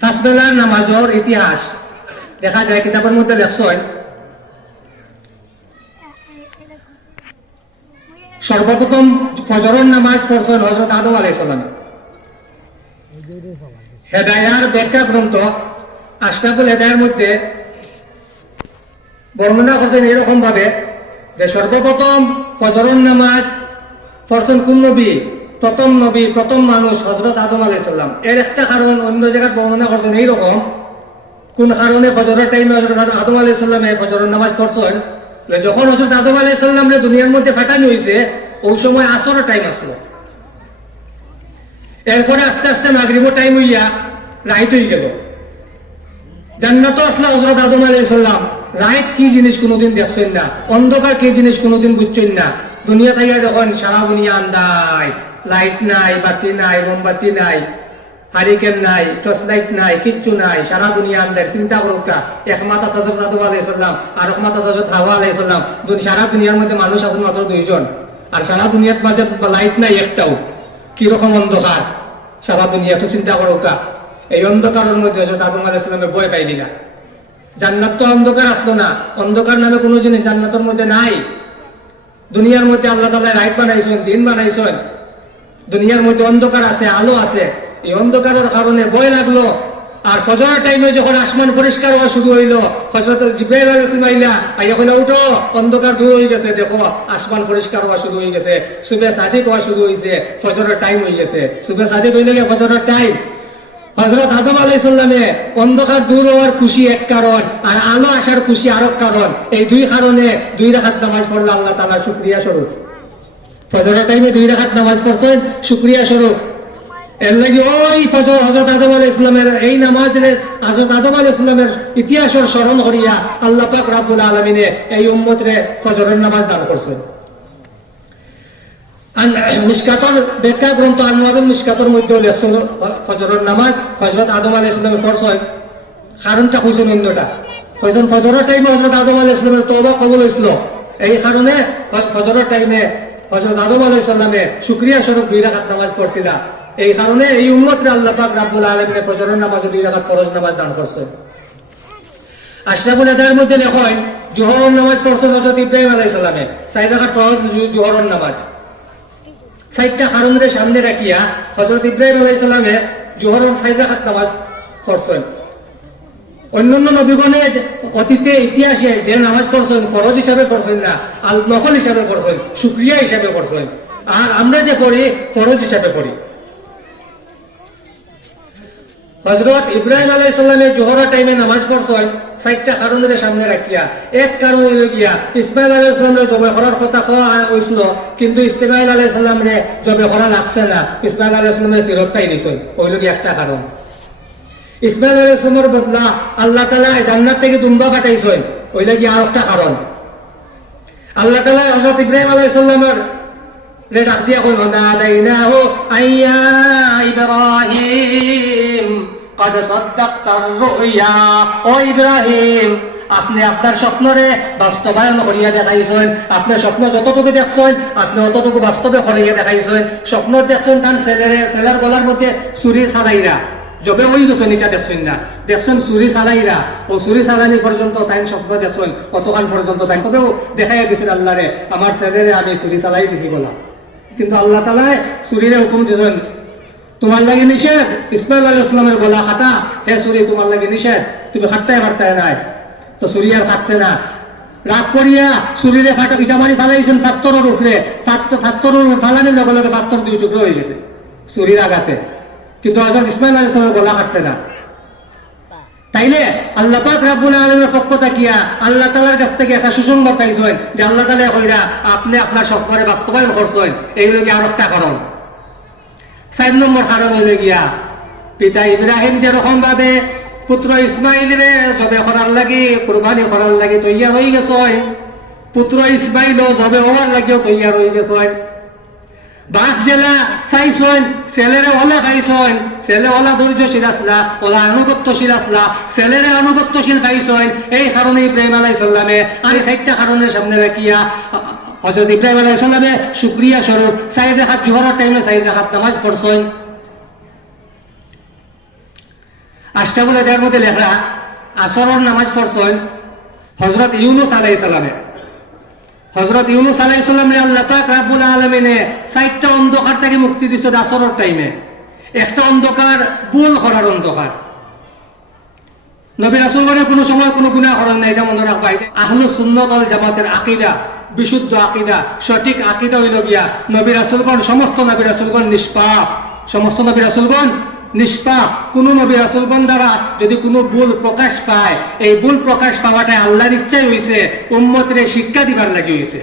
পাঁচ বেলার নামাজর ইতিহাস। দেখা যায় কিতাবের মধ্যে লেখছয় সর্বপ্রথম ফজরের নামাজ পড়ছেন হজরত আদম আলাইসালাম হেদায়ার ব্যাখ্যা গ্রন্থ আশরাফুল হেদায়ের মধ্যে বর্ণনা করছেন এরকম ভাবে যে সর্বপ্রথম ফজরের নামাজ পড়ছেন কোন নবী? প্রথম নবী, প্রথম মানুষ হজরত আদম আলাইসাল্লাম এর একটা কারণ অন্য জায়গায় বর্ণনা করছেন এইরকম। কোন কারণে ফজরের টাইমে হজরত আদম আলাইসাল্লামে ফজরের নামাজ পড়ছেন? যখন হজরত আদম আলাইসাল্লাম দুনিয়ার মধ্যে ফাটানি হয়েছে ওই সময় আসরের টাইম আসলো। এরপরে আস্তে আস্তে মাগরিবর টাইম হইয়া রাইত হয়ে গেল। জান্নাত আসলে হজরত আদম আলাইসাল্লাম রাইত কি জিনিস কোনোদিন দেখছেন না? অন্ধকার কি জিনিস কোনোদিন বুঝছেন না? দুনিয়া থাইয়া যখন সারা দুনিয়া আন্দায় লাইট নাই, বাতি নাই, মোমবাতি নাই, হারিকেন নাই, টর্চ লাইট নাই, কিচ্ছু নাই। সারা দুনিয়া আন্দায় চিন্তা করুক কা। এক মাথা হজরত আদম আলাইসাল্লাম আর এক মাথা হজরত হাওয়া আলাইসাল্লাম সারা দুনিয়ার মধ্যে মানুষ আছেন মাত্র দুইজন। আর সারা দুনিয়ার মাঝে লাইট নাই একটাও। কীরকম অন্ধকার? সারা দুনিয়া তো চিন্তা করো কা। এই অন্ধকারের মধ্যে হজরত আদম আলাইসালামের বয় পাইলি না। জান্নাত তো অন্ধকার আসলো না। অন্ধকার নামে কোনো জিনিস জান্নাতের মধ্যে নাই। দুনিয়ার মধ্যে আল্লাহ তালা রাইট বানাইছেন, দিন বানাইছেন। দুনিয়ার মধ্যে অন্ধকার আছে, আলো আছে। এই অন্ধকারের কারণে ভয় লাগল। আর ফজরের টাইমে যখন আসমান পরিষ্কার হওয়া শুরু হইল হজরত কইলা, উঠো, অন্ধকার দূর হয়ে গেছে, দেখো, আসমান পরিষ্কার হওয়া শুরু হয়ে গেছে, সুবে সাদিক হওয়া শুরু হয়েছে ফজরের টাইম হয়ে গেছে। সুবে সাদিক হইলে ফজরের টাইম হজরত আদম আলাইসাল্লামে অন্ধকার দূর হওয়ার খুশি এক কারণ, আর আলো আসার খুশি আরেক কারণ। এই দুই কারণে দুই রাখাত নামাজ পড়ল আল্লাহ তালার শুক্রিয়া স্বরূপ। ফজরের টাইমে দুই রাখাত নামাজ পড়ছেন, শুক্রিয়া স্বরূপ। এর ওই ফজর হজরত আলী ইসলামের এই নামাজের হজরত আলী ইসলামের স্মরণ করিয়া আল্লাহ পাক রাব্বুল আলমিনে এই উম্মতরে ফজরের নামাজ দান করছেন। ব্যাখ্যা গ্রন্থ আনোয়ারের মিশকাতর মধ্যে ফজরের নামাজ হজরত আদম ইসলামের হয়। কারণটা ফজরের টাইমে হজরত আদম ইসলামের তবা কবল হয়েছিল। এই কারণে ফজরের টাইমে হজরত আদম আলী ইসলামে শুক্রিয়া স্বরূপ দুই রাখাত নামাজ পড়ছিল এই কারণে এই উম্মতরে আল্লাহ পাক রাব্বুল আলমিনে ফজরের নামাজে দুই রাখাত ফরজ নামাজ দান করছে। আশরাফুল আদায়ের মধ্যে লেখয় জোহরের নামাজ পড়ছেন হজরত ইব্রাহিম আলাই সাল্লামে সাইড রাখাত ফরজ, জু- জোহরের নামাজ। সাইডটা কারণের সামনে রাখিয়া হজরত ইব্রাহিম আলাই সাল্লামে জোহরের সাইড রাখাত নামাজ পড়ছেন। অন্যান্য নবীগণের অতীতে ইতিহাসে যে নামাজ পড়ছেন, ফরজ হিসাবে পড়ছেন না, আল নকল হিসাবে পড়ছেন সুক্রিয়া হিসাবে পড়ছেন। আর আমরা যে পড়ি, ফরজ হিসাবে পড়ি। হজরত ইব্রাহিম আলাই সাল্লামে জোহরের টাইমে নামাজ পড়ছেন চারটা কারণের সামনে রাখিয়া। এক কারণ হইল গিয়া ইসমাইল আলাই সাল্লামরে জবে করার কথা কোয়া হয়েছিল কিন্তু ইসমাইল আলাই সাল্লামরে জবে করা লাগছে না। ইসমাইল আলাই সাল্লামে ফেরত পাই দিছেন হইল একটা কারণ। ইসমাইল আলাই সাল্লামের বদলা আল্লাহ তালা জান্নাত থেকে দুম্বা পাঠাইছেন হইল গিয়া আর একটা কারণ আল্লাহ তালা হজরত ইব্রাহিম আলাই সাল্লামের রে ডাক দিয়া কই নাদাইনাহু আইয়া ইব্রাহিম قد صدقت الرؤيا ও ইব্রাহিম আপনি আপনার স্বপ্নরে বাস্তবায়ন করিয়া দেখাইছেন আপনার স্বপ্ন যতটুকু দেখছেন আপনি অতটুকু বাস্তবে করিয়া দেখাইছেন স্বপ্ন দেখছেন তার ছেলেরে ছেলের গলার মধ্যে চুরি চালাইরা যবে ওই গেছেন এটা দেখছেন না। দেখছেন চুরি চালাইরা। ও চুরি চালানি পর্যন্ত তাই শব্দ দেখছেন। অতকাল পর্যন্ত তাই তবেও দেখাইয়া দিচ্ছেন আল্লাহরে, আমার ছেলেরে আমি চুরি চালাই দিছি গলা কিন্তু আল্লাহ তালায় চুরিরে হুকুম দিয়েছেন তোমার লাগে নিষেধ? ইসমাইল আলী ইসলামের গলা হাঁটা হে চুরি, তোমার লাগে নিষেধ। তুমি হাঁটতায় হাঁটতায় নাই। তো চুরি আর ফাটছে না। রাগ করিয়া চুরিরে ফাটা পিঠা মারি ফালাইছেন ফাত্তরের উপরে। ফাত্তরের ফালানির লগে লগে ফাত্তর দুই টুকরো হয়ে গেছে। চুরির আঘাতে। কিন্তু হজরত ইসমাইল আলী ইসলামের গলা কাটছে না। তাইলে আল্লাহ পাক রাব্বুল আলমের পক্ষ থাকিয়া আল্লাহ তালার কাছ থেকে একটা সুসংবাদ পাইছেন যে আল্লাহ তালা কইরা আপনি আপনার স্বপ্নরে বাস্তবায়ন করছেন, এইগুলো কি আর একটা কারণ চার নম্বর কারণ হইলে গিয়া, পিতা ইব্রাহিম যেরকম ভাবে পুত্র ইসমাইলরে জবে করার লাগি, কোরবানি করার লাগি তৈয়ার হয়ে গেছেন। পুত্র ইসমাইল জবে হওয়ার লাগিও তৈয়ার হয়ে গেছেন। বাপ জেলা চাইছেন ছেলেরে ওলা খাইছেন ছেলে ওলা ধৈর্যশীল আসলা ওলা আনুগত্যশীল আসলা ছেলেরে আনুগত্যশীল খাইছেন এই কারণে ইব্রাহিম আলাই সাল্লামে আর এই চারটা কারণের সামনে রাখিয়া হজরত ইব্রাহিম আলাই সাল্লামে সুক্রিয়া স্বরূপ জোহরের টাইমে সাইড নামাজ পড়ছেন আষ্টাবুল এদের মধ্যে লেখা আসরর নামাজ পড়ছেন হজরত ইউনুস আলাই সালামে। হজরত ইউনুস আলাই আল্লাহ পাক রাব্বুল আলমিনে চারটা অন্ধকার থেকে মুক্তি দিচ্ছে আসরর টাইমে একটা অন্ধকার বুল করার অন্ধকার। নবী রাসুলগণের কোনো সময় কোনো গুণা করেন নাই। এটা মনে রাখবা আহলু সুন্নত আল জামাতের আকিদা, বিশুদ্ধ আকিদা, সঠিক আকিদা হইল গিয়া নবী রাসুলগণ, সমস্ত নবী রাসুলগণ নিষ্পাপ। সমস্ত নবী রাসুলগণ নিষ্পাপ। কোন নবী রাসুলগণ দ্বারা যদি কোনো ভুল প্রকাশ পায়, এই ভুল প্রকাশ পাওয়াটা আল্লাহর ইচ্ছাই হয়েছে উম্মতের শিক্ষা দিবার লাগি হয়েছে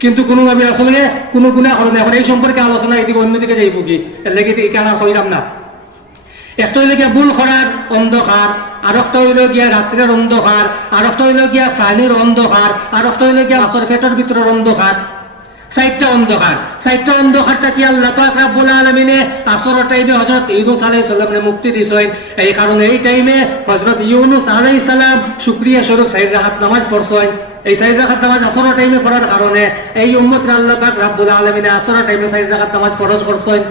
কিন্তু কোন নবী রাসুলকে কোনো গুণা করেন না। এখন এই সম্পর্কে আলোচনা এদিকে অন্যদিকে যাইব কি? এর লেগে কেন কইলাম না। একটা হইল গিয়া বুল করার অন্ধকার আর একটা হইল গিয়া রাত্রের অন্ধকার আর একটা হইল গিয়া ফানির অন্ধকার আর একটা হইল গিয়া মাছের পেটের ভিতরের অন্ধকার। চারটা অন্ধকার। চারটা অন্ধকারটা কি আল্লাহ পাক রাব্বুল আলামিনে আসর টাইমে হযরত ইউনুস আলাইহিস সালামকে মুক্তি দিছেন। এই কারণে এই টাইমে হযরত ইউনুস আলাইহিস সালাম শুকরিয়া স্বরূপ চার রাকাত নামাজ পড়ছেন। এই চার রাকাত নামাজ আসর টাইমে পড়ার কারণে এই উম্মতরে আল্লাহ পাক রাব্বুল আলামিনে আসর টাইমে চার রাকাত নামাজ ফরজ করছেন।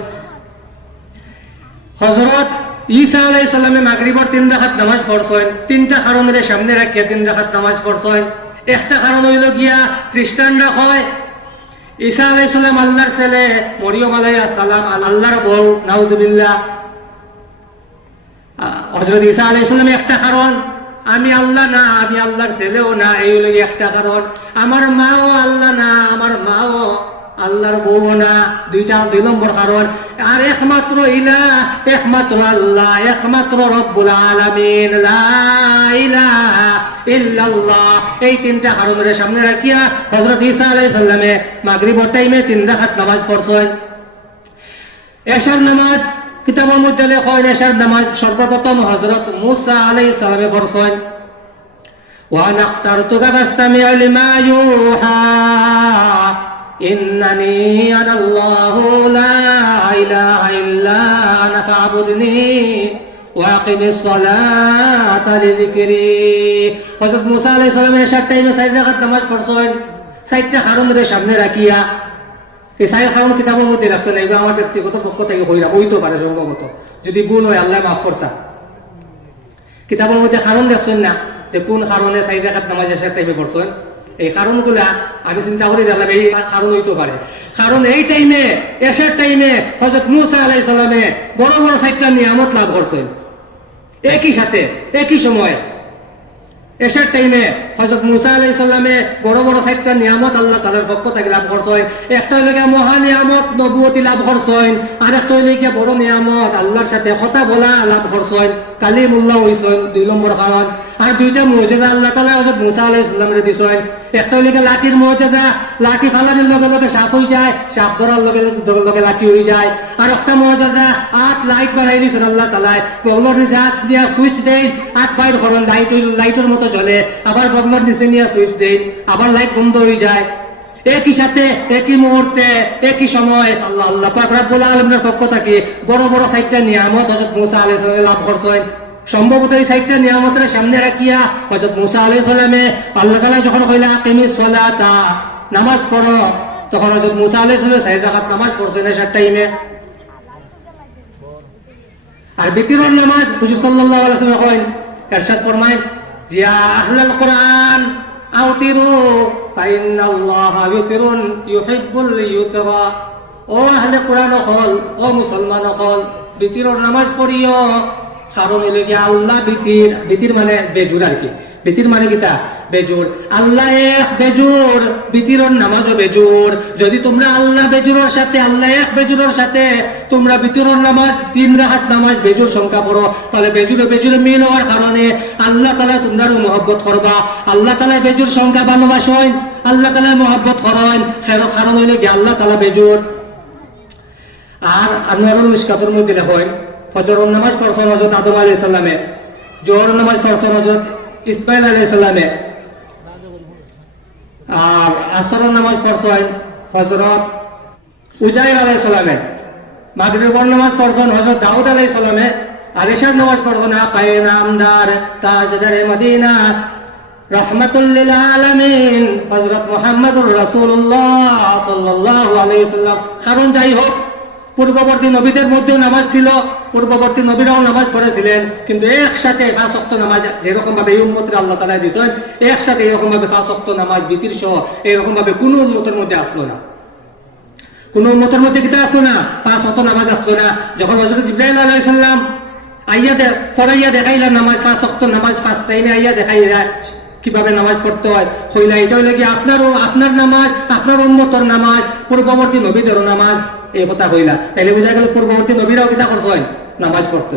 হজরত ঈসা আলাই সাল্লামে মাগরিবর তিন রাখাত নামাজ পড়ছেন। তিনটা কারণের সামনে রাখিয়া তিন রাখাত নামাজ পড়ছেন। একটা কারণ হইল গিয়া খ্রিস্টানরা কয় ঈসা আলাই আল্লাহর ছেলে, মরিয়ম আলাই সালাম আল্লাহর বউ নাউজুবিল্লা হজরত ঈসা আলাই একটা কারণ, আমি আল্লাহ না, আমি আল্লাহর ছেলেও না, এই হলো একটা কারণ। আমার মাও আল্লাহ না, আমার মাও আল্লাহর বউ দুইটা দুই নম্বর কারণ। আর একমাত্র ইলা একমাত্র আল্লাহ, একমাত্র রব্বুল আলমিন। এই তিনটা কারণের সামনে রাখিয়া হজরত ইসা আলাইহিস সালামে মাগরিবের টাইমে তিন দেখাত নামাজ পড়ছেন। এশার নামাজ কিতাবের মধ্যে লেখন এশার নামাজ সর্বপ্রথম হজরত মুসা আলাই সাল্লামে পড়ছেন। One নাখতারতুকা ফাসতামিউ lima ইউহা। إنني أنا الله لا إله إلا أنا فاعبدني وأقم الصلاة لذكري হযরত মুসা আলাইহিস সালামের এশার টাইমে সাইড রাখাত নামাজ পড়ছেন সাইডটা কারণের সামনে রাখিয়া এই সাইড কারণ কিতাবের মধ্যে রাখছেন এগুলো আমার ব্যক্তিগত পক্ষ থেকে হইরা হইতে পারে সম্ভবত যদি ভুল হয় আল্লাহ মাফ করতা কিতাবের মধ্যে কারণ দেখছেন না যে কোন কারণে সাইড রাখাত নামাজ এশার টাইমে পড়ছেন এই কারণগুলা আমি চিন্তা করে দেখলাম, এই কারণ হইতে পারে। কারণ এই টাইমে এসার টাইমে হজরত মুসা আলাই সালামে বড় বড় সাইটটা নিয়ামত লাভ করছেন। একই সাথে, একই সময় এসার টাইমে হজরত মুসা আলাই সাল্লামে বড় বড় সাইটটা নিয়ামত আল্লাহ তালার পক্ষ থেকে লাভ করছেন। একটা হইলে মহা নিয়ামত, নবুয়তি লাভ করছেন। আর একটা হইলে বড় নিয়ামত, আল্লাহর সাথে কথা বলা লাভ করছেন। কালি মোল্লা হইছেন, দুই নম্বর কারণ। আর দুইটা মৌজেজা আল্লাহ তালা হজরত মুসা আলাই সাল্লামরে দিছেন একটা হইলে লাঠির মৌজেজা, লাঠি ফালানির লগে লগে সাপ হয়ে যায়, সাপ ধরার লগে লগে লাঠি হয়ে যায়। আর একটা মৌজেজা, আট লাইট বাড়াই দিছেন আল্লাহ তালায় বগলর নিচে হাত দিয়া সুইচ দেয় হাত বাইর করেন লাইট লাইটের মতো জ্বলে। আবার বগলর নিচে নিয়ে সুইচ দেয় আবার লাইট বন্ধ হয়ে যায়। একই সাথে, একই মুহূর্তে, একই সময় আল্লাহ আল্লাহ পাক রাব্বুল আলামিনের পক্ষ থেকে বড় বড় সাইটটা নিয়ামত হযরত মুসা আলাইহিস সালাম লাভ করছেন। সম্ভবত এই সাইটটা নিয়ামতের সামনে রাখিয়া হযরত মুসা আলাইহিস সালামে আল্লাহ তাআলা যখন কইলা আকিমিস সালাতা নামাজ পড়ো, তখন হযরত মুসা আলাইহিস সালাম সাইড রাকাত নামাজ পড়ছেন এসার টাইমে আর বিতিরের নামাজ হুজুর সাল্লাল্লাহু আলাইহি ওয়াসাল্লাম কইন ইরশাদ ফরমায় জিয়া আহলাল কোরআন, আউতিরু বিতরুন ইউহিব্বুল ও আহলে কোরআন হল ও মুসলমান হল বিতিরের নামাজ পড়িও কারণ হইল কি আল্লাহ বিতির বিতির মানে বেজুর আর কি। বিতির মানে কিতা বেজুর আল্লাহ এক বেজুর বিতিরর নামাজও বেজুর যদি তোমরা আল্লাহ বেজুরের সাথে, আল্লাহ এক বেজুরের সাথে তোমরা বিতিরর নামাজ, তিন রাহাত নামাজ বেজুর সংখ্যা পড়ো, তাহলে বেজুরে বেজুরে মিল হওয়ার কারণে আল্লাহ তালা তোমরারও মহব্বত করবা। আল্লাহ তালা বেজুর সংখ্যা ভালোবাসেন, আল্লাহ তালা মহব্বত করেন। সেরকম কারণ হইলে কি আল্লাহ তালা বেজুর আর আনোয়ারুল মিসকাতের মধ্যে দেখেন ফজর নামাজ পড়ছেন হজরত আদম আলাই সাল্লামে জোহর নামাজ পড়ছেন হজরত ইসমাইল আলাই সাল্লামে আর আসর নামাজ পড়ছেন হজরত উজাইর আলাই সাল্লামে মাগরিবর নামাজ পড়ছেন হজরত দাউদ আলাই সাল্লামে আর এশার নামাজ পড়ছেন আকায়ে নামদার তাজদারে মদিনা। রহমতুল্লিল আলমিন হজরত মোহাম্মদুর রাসূলুল্লাহ সাল্লাল্লাহু আলাইহি সাল্লাম। কারণ যাই হোক। পূর্ববর্তী নবীদের মধ্যেও নামাজ ছিল, পূর্ববর্তী নবীরাও নামাজ পড়েছিলেন, কিন্তু একসাথে পাঁচ অক্ত নামাজ যেরকম ভাবে এই উন্মতের আল্লাহ তালা দিয়েছেন, একসাথে এরকম ভাবে পাঁচ অক্ত নামাজ, বিতির সহ এরকম ভাবে কোন উন্মতের মধ্যে আসলো না। কোন উন্মতের মধ্যে কিতা আসলো না পাঁচ অক্ত নামাজ আসলো না। যখন হজরত জিব্রাহিম আলাইসাল্লাম আইয়া পড়াইয়া দেখাইলা নামাজ পাঁচ অক্ত নামাজ পাঁচ টাইমে আইয়া দেখাই কীভাবে নামাজ পড়তে হয়। হইলা এটা হইলে কি আপনারও আপনার নামাজ, আপনার উন্মতর নামাজ, পূর্ববর্তী নবীদেরও নামাজ? এই কথা হইলা তাইলে বোঝা গেল পূর্ববর্তী নবীরাও কিতা করতে হয় নামাজ পড়তে।